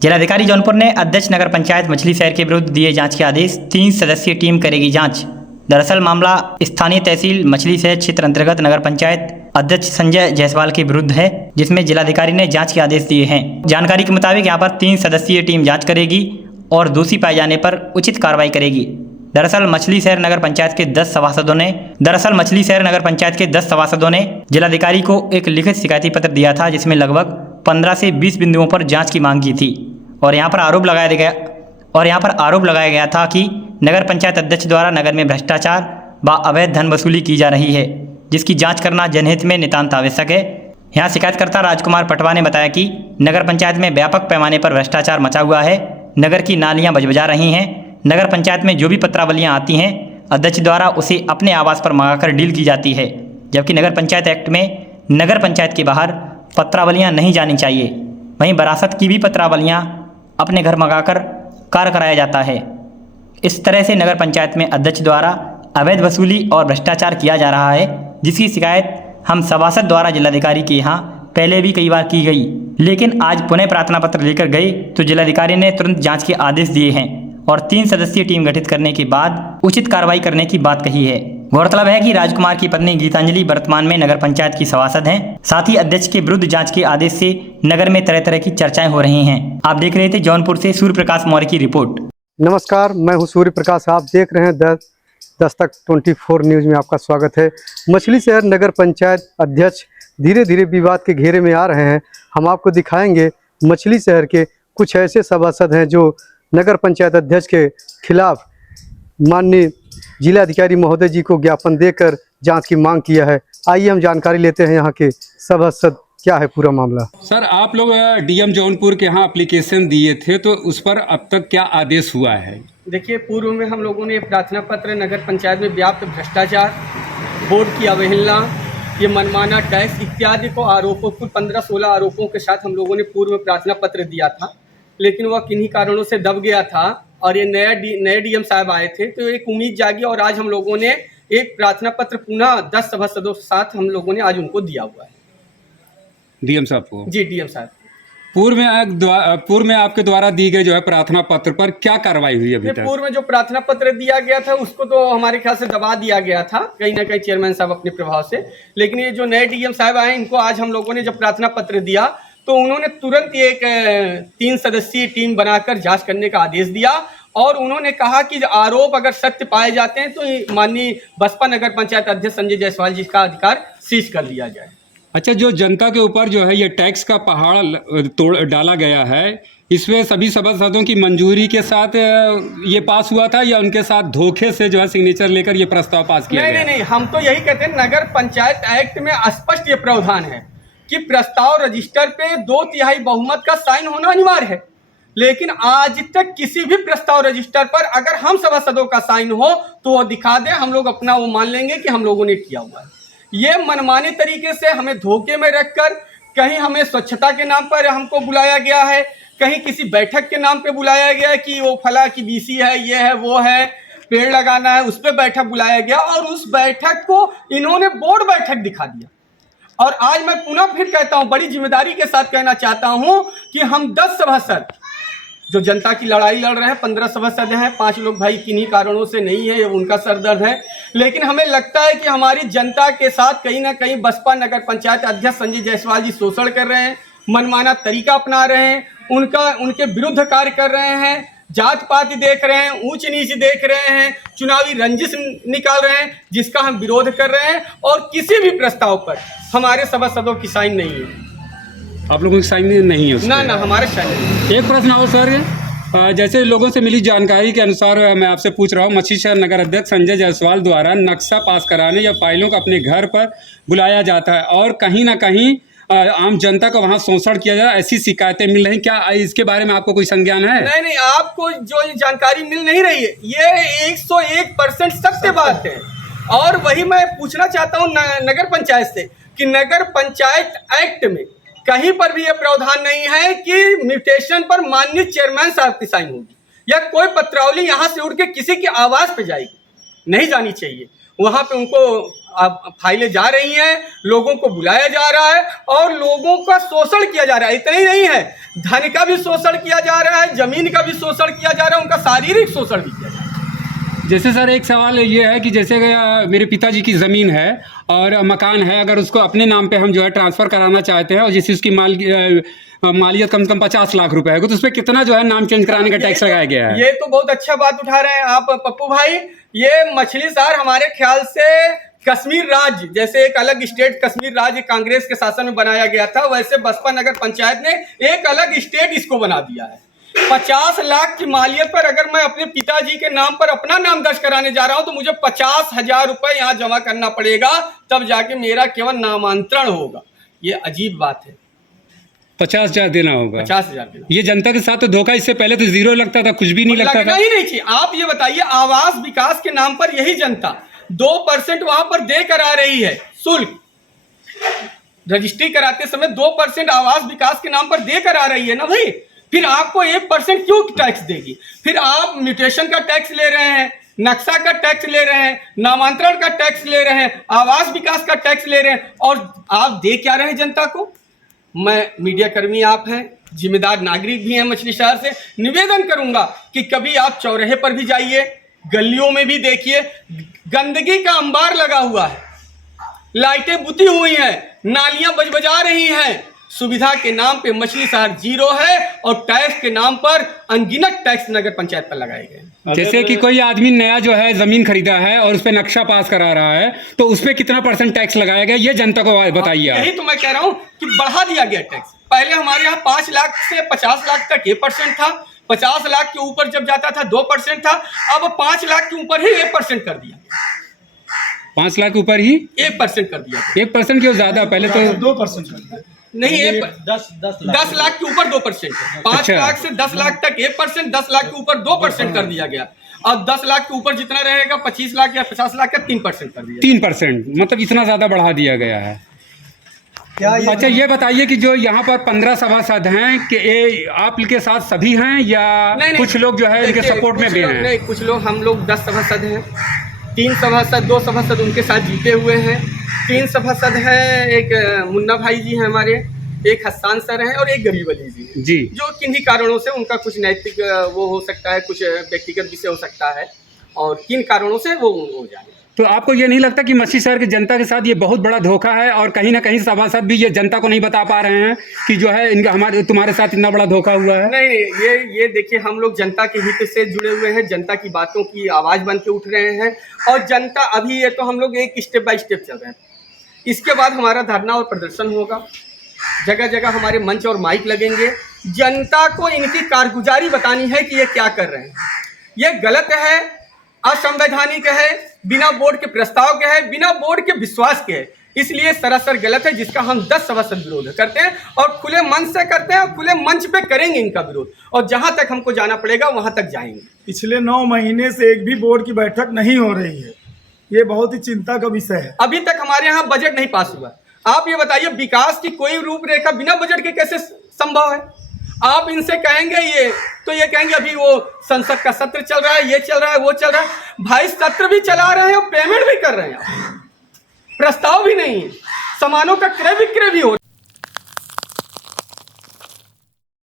जिलाधिकारी जौनपुर ने अध्यक्ष नगर पंचायत मछली शहर के विरुद्ध दिए जांच के आदेश। 3 सदस्यीय टीम करेगी जांच। दरअसल मामला स्थानीय तहसील मछली शहर क्षेत्र अंतर्गत नगर पंचायत अध्यक्ष संजय जायसवाल के विरुद्ध है, जिसमें जिलाधिकारी ने जांच के आदेश दिए हैं। जानकारी के मुताबिक यहां पर 3 सदस्यीय टीम जांच करेगी और दोषी पाए जाने पर उचित कार्रवाई करेगी। दरअसल मछली शहर नगर पंचायत के 10 सभासदों ने जिलाधिकारी को एक लिखित शिकायती पत्र दिया था, जिसमें लगभग 15 से 20 बिंदुओं पर जांच की मांग की थी और यहां पर आरोप लगाया गया था कि नगर पंचायत अध्यक्ष द्वारा नगर में भ्रष्टाचार व अवैध धन वसूली की जा रही है, जिसकी जांच करना जनहित में नितांत आवश्यक है। यहाँ शिकायतकर्ता राजकुमार पटवा ने बताया कि नगर पंचायत में व्यापक पैमाने पर भ्रष्टाचार मचा हुआ है। नगर की नालियाँ बजबजा रही हैं। नगर पंचायत में जो भी पत्रावलियाँ आती हैं, अध्यक्ष द्वारा उसे अपने आवास पर मंगाकर डील की जाती है, जबकि नगर पंचायत एक्ट में नगर पंचायत के बाहर पत्रावलियाँ नहीं जानी चाहिए। वहीं वरासत की भी पत्रावलियाँ अपने घर मंगाकर कार्य कराया जाता है। इस तरह से नगर पंचायत में अध्यक्ष द्वारा अवैध वसूली और भ्रष्टाचार किया जा रहा है, जिसकी शिकायत हम सभासद द्वारा जिलाधिकारी के यहाँ पहले भी कई बार की गई, लेकिन आज पुनः प्रार्थना पत्र लेकर गए तो जिलाधिकारी ने तुरंत जांच के आदेश दिए हैं और 3 सदस्यीय टीम गठित करने के बाद उचित कार्रवाई करने की बात कही है। गौरतलब है कि राजकुमार की पत्नी गीतांजलि वर्तमान में नगर पंचायत की सभासद हैं। साथ ही अध्यक्ष के विरुद्ध जांच के आदेश से नगर में तरह तरह की चर्चाएं हो रही हैं। आप देख रहे थे जौनपुर से सूर्य प्रकाश मौर्य की रिपोर्ट। नमस्कार, मैं हूं सूर्य प्रकाश। आप देख रहे हैं दस्तक 24 न्यूज में आपका स्वागत है। मछली शहर नगर पंचायत अध्यक्ष धीरे धीरे विवाद के घेरे में आ रहे हैं। हम आपको दिखाएंगे मछली शहर के कुछ ऐसे सभासद हैं जो नगर पंचायत अध्यक्ष के खिलाफ माननीय जिलाधिकारी महोदय जी को ज्ञापन देकर जांच की मांग किया है। आइए हम जानकारी लेते हैं यहाँ के सभासद, क्या है पूरा मामला। सर, आप लोग डीएम जौनपुर के यहाँ एप्लीकेशन दिए थे, तो उस पर अब तक क्या आदेश हुआ है? देखिए, पूर्व में हम लोगों ने प्रार्थना पत्र नगर पंचायत में व्याप्त भ्रष्टाचार, बोर्ड की अवहेलना, ये मनमाना टैक्स इत्यादि को आरोपों, कुल 15-16 आरोपों के साथ हम लोगों ने पूर्व में प्रार्थना पत्र दिया था, लेकिन वह किन्हीं कारणों से दब गया था और ये नए डीएम साहब आए थे तो एक उम्मीद जागी और आज हम लोगों ने एक प्रार्थना पत्र पुनः 10 सभासदों के साथ हम लोगों ने आज उनको दिया हुआ है। डीएम साहब को? जी, डीएम साहब। पूर्व में आपके द्वारा दी गई जो है प्रार्थना पत्र पर क्या कार्रवाई हुई अभी तक? पूर्व में जो प्रार्थना पत्र दिया गया था उसको तो हमारे ख्याल से दबा दिया गया था कहीं ना कहीं चेयरमैन साहब अपने प्रभाव से, लेकिन ये जो नए डीएम साहब आए इनको आज हम लोगों ने जब प्रार्थना पत्र दिया तो उन्होंने तुरंत एक 3 सदस्यीय टीम बनाकर जांच करने का आदेश दिया और उन्होंने कहा कि आरोप अगर सत्य पाए जाते हैं तो माननीय बसपा नगर पंचायत अध्यक्ष संजय जायसवाल जी का अधिकार सीज कर लिया जाए। अच्छा, जो जनता के ऊपर जो है ये टैक्स का पहाड़ तोड़ डाला गया है, इसमें सभी सभासदों की मंजूरी के साथ ये पास हुआ था या उनके साथ धोखे से जो है सिग्नेचर लेकर ये प्रस्ताव पास किया गया? नहीं, हम तो यही कहते हैं, नगर पंचायत एक्ट में स्पष्ट ये प्रावधान है कि प्रस्ताव रजिस्टर पे 2/3 बहुमत का साइन होना अनिवार्य है, लेकिन आज तक किसी भी प्रस्ताव रजिस्टर पर अगर हम सभासदों का साइन हो तो वो दिखा दे, हम लोग अपना वो मान लेंगे कि हम लोगों ने किया हुआ है। ये मनमाने तरीके से हमें धोखे में रखकर कहीं हमें स्वच्छता के नाम पर हमको बुलाया गया है, कहीं किसी बैठक के नाम पे बुलाया गया है कि वो फला की बीसी है, ये है, वो है, पेड़ लगाना है, उस पर बैठक बुलाया गया और उस बैठक को इन्होंने बोर्ड बैठक दिखा दिया। और आज मैं पुनः फिर कहता हूं, बड़ी जिम्मेदारी के साथ कहना चाहता हूं कि हम 10 सभासद जो जनता की लड़ाई लड़ रहे हैं, 15 सभासद हैं, 5 लोग भाई किन्हीं कारणों से नहीं है, उनका सरदर्द है, लेकिन हमें लगता है कि हमारी जनता के साथ कहीं ना कहीं बसपा नगर पंचायत अध्यक्ष संजय जायसवाल जी शोषण कर रहे हैं, मनमाना तरीका अपना रहे हैं, उनके विरुद्ध कार्य कर रहे हैं, जात पात देख रहे हैं, ऊंच नीच देख रहे हैं, चुनावी रंजिश निकाल रहे हैं, जिसका हम विरोध कर रहे हैं और किसी भी प्रस्ताव पर हमारे सभासदों की साइन नहीं है। आप लोगों की साइन नहीं है? ना, हमारे साइन नहीं। एक प्रश्न और सर, जैसे लोगों से मिली जानकारी के अनुसार मैं आपसे पूछ रहा हूँ, मछली शहर नगर अध्यक्ष संजय जायसवाल द्वारा नक्शा पास कराने या फाइलों को अपने घर पर बुलाया जाता है और कहीं ना कहीं आम जनता को वहाँ शोषण किया जाए, ऐसी शिकायतें मिल रही। क्या इसके बारे में आपको कोई संज्ञान है? नहीं, आपको जो जानकारी मिल नहीं रही है ये 101% सत्य बात है। और वही मैं पूछना चाहता हूँ नगर पंचायत से कि नगर पंचायत एक्ट में कहीं पर भी यह प्रावधान नहीं है कि म्यूटेशन पर माननीय चेयरमैन साहब की साइन होगी या कोई पत्रावली यहाँ से उड़ के किसी के आवास पे जाएगी, नहीं जानी चाहिए। वहाँ पे उनको अब फाइलें जा रही हैं, लोगों को बुलाया जा रहा है और लोगों का शोषण किया जा रहा है। इतना ही नहीं है, धन का भी शोषण किया जा रहा है, जमीन का भी शोषण किया जा रहा है, उनका शारीरिक शोषण भी किया जा रहा है। जैसे सर एक सवाल ये है कि जैसे मेरे पिताजी की ज़मीन है और मकान है, अगर उसको अपने नाम पे हम जो है ट्रांसफ़र कराना चाहते हैं और जैसे उसकी मालियत कम से कम 50 लाख रुपए है, तो उस पर कितना जो है नाम चेंज कराने का टैक्स लगाया गया है? ये तो बहुत अच्छा बात उठा रहे हैं आप पप्पू भाई। ये मछली शहर हमारे ख्याल से कश्मीर राज्य, जैसे एक अलग स्टेट कश्मीर राज्य कांग्रेस के शासन में बनाया गया था, वैसे बसपा नगर पंचायत ने एक अलग स्टेट इसको बना दिया है। 50 लाख की मालियत पर अगर मैं अपने पिताजी के नाम पर अपना नाम दर्ज कराने जा रहा हूं तो मुझे 50,000 रुपए यहाँ जमा करना पड़ेगा, तब जाके मेरा केवल नामांतरण होगा। ये अजीब बात है। 50,000 देना होगा? 50,000 देना। ये जनता के साथ तो धोखा, इससे पहले तो जीरो लगता था, कुछ भी नहीं लगता था। ही नहीं थी। आप ये बताइए, आवास विकास के नाम पर यही जनता 2% वहां पर देकर आ रही है शुल्क, रजिस्ट्री कराते समय 2% आवास विकास के नाम पर देकर आ रही है ना भाई। फिर आपको 1% क्यों टैक्स देगी? फिर आप म्यूटेशन का टैक्स ले रहे हैं, नक्शा का टैक्स ले रहे हैं, नामांतरण का टैक्स ले रहे हैं, आवास विकास का टैक्स ले रहे हैं, और आप दे क्या रहे हैं जनता को? मैं मीडिया कर्मी आप हैं, जिम्मेदार नागरिक भी हैं मछली शहर से, निवेदन करूंगा कि कभी आप चौराहे पर भी जाइए, गलियों में भी देखिए, गंदगी का अंबार लगा हुआ है, लाइटें बुती हुई हैं, नालियां बजबजा रही हैं। सुविधा के नाम पे मछली शहर जीरो है और टैक्स के नाम पर अनगिनत टैक्स नगर पंचायत पर लगाए गए। जैसे कि कोई आदमी नया जो है जमीन खरीदा है और उस पर नक्शा पास करा रहा है, तो उस पर कितना % टैक्स लगाया गया, ये जनता को बताइए। यही तो मैं कह रहा हूँ कि बढ़ा दिया गया टैक्स। पहले हमारे यहाँ 5 लाख से 50 लाख तक 1% था, 50 लाख के ऊपर जब जाता था 2% था, अब 5 लाख के ऊपर ही 1% कर दिया। 5 लाख के ऊपर ही 1% कर दिया। 1% क्यों ज्यादा? पहले तो 2% नहीं, 10 लाख के ऊपर 2%, 5 लाख से 10 लाख तक 1%, 10 लाख के ऊपर 2% कर दिया गया। और 10 लाख के ऊपर जितना रहेगा 25 लाख या 50 लाख का 3% कर दिया। 3%, मतलब इतना ज्यादा बढ़ा दिया गया है। अच्छा ये बताइए कि जो यहाँ पर 15 सभासद हैं कि आपके साथ सभी हैं या कुछ लोग जो है इनके सपोर्ट में भी हैं? नहीं, कुछ लोग, हम लोग 10 सभासद हैं, 3 सभासद, 2 सभासद उनके साथ जीते हुए हैं, 3 सभासद हैं, एक मुन्ना भाई जी हैं हमारे, एक हस्सान सर हैं और एक गरीब अली जी हैं जी, जो किन्हीं कारणों से उनका कुछ नैतिक वो हो सकता है, कुछ व्यक्तिगत विषय हो सकता है और किन कारणों से वो हो जाए। तो आपको ये नहीं लगता कि मछली शहर की जनता के साथ ये बहुत बड़ा धोखा है और कहीं ना कहीं सभासद भी ये जनता को नहीं बता पा रहे हैं कि जो है इनका तुम्हारे साथ इतना बड़ा धोखा हुआ है? नहीं, ये देखिए, हम लोग जनता के हित से जुड़े हुए हैं, जनता की बातों की आवाज़ बन के उठ रहे हैं और जनता, अभी ये तो हम लोग एक स्टेप बाय स्टेप चल रहे हैं। इसके बाद हमारा धरना और प्रदर्शन होगा, जगह जगह हमारे मंच और माइक लगेंगे, जनता को इनकी कारगुजारी बतानी है कि ये क्या कर रहे हैं। ये गलत है, असंवैधानिक है, बिना बोर्ड के प्रस्ताव के है, बिना बोर्ड के विश्वास के है, इसलिए सरासर गलत है, जिसका हम 10 सभासद विरोध करते हैं और खुले मन से करते हैं और खुले मंच पे करेंगे इनका विरोध, और जहां तक हमको जाना पड़ेगा वहां तक जाएंगे। पिछले 9 महीने से एक भी बोर्ड की बैठक नहीं हो रही है, ये बहुत ही चिंता का विषय है। अभी तक हमारे यहाँ बजट नहीं पास हुआ। आप ये बताइए, विकास की कोई रूपरेखा बिना बजट के कैसे संभव है? आप इनसे कहेंगे ये, तो ये कहेंगे अभी वो संसद का सत्र चल रहा है, ये चल रहा है, वो चल रहा है। भाई सत्र भी चला रहे हैं और पेमेंट भी कर रहे हैं, प्रस्ताव भी नहीं है, सामानों का क्रय विक्रय भी हो रहा है।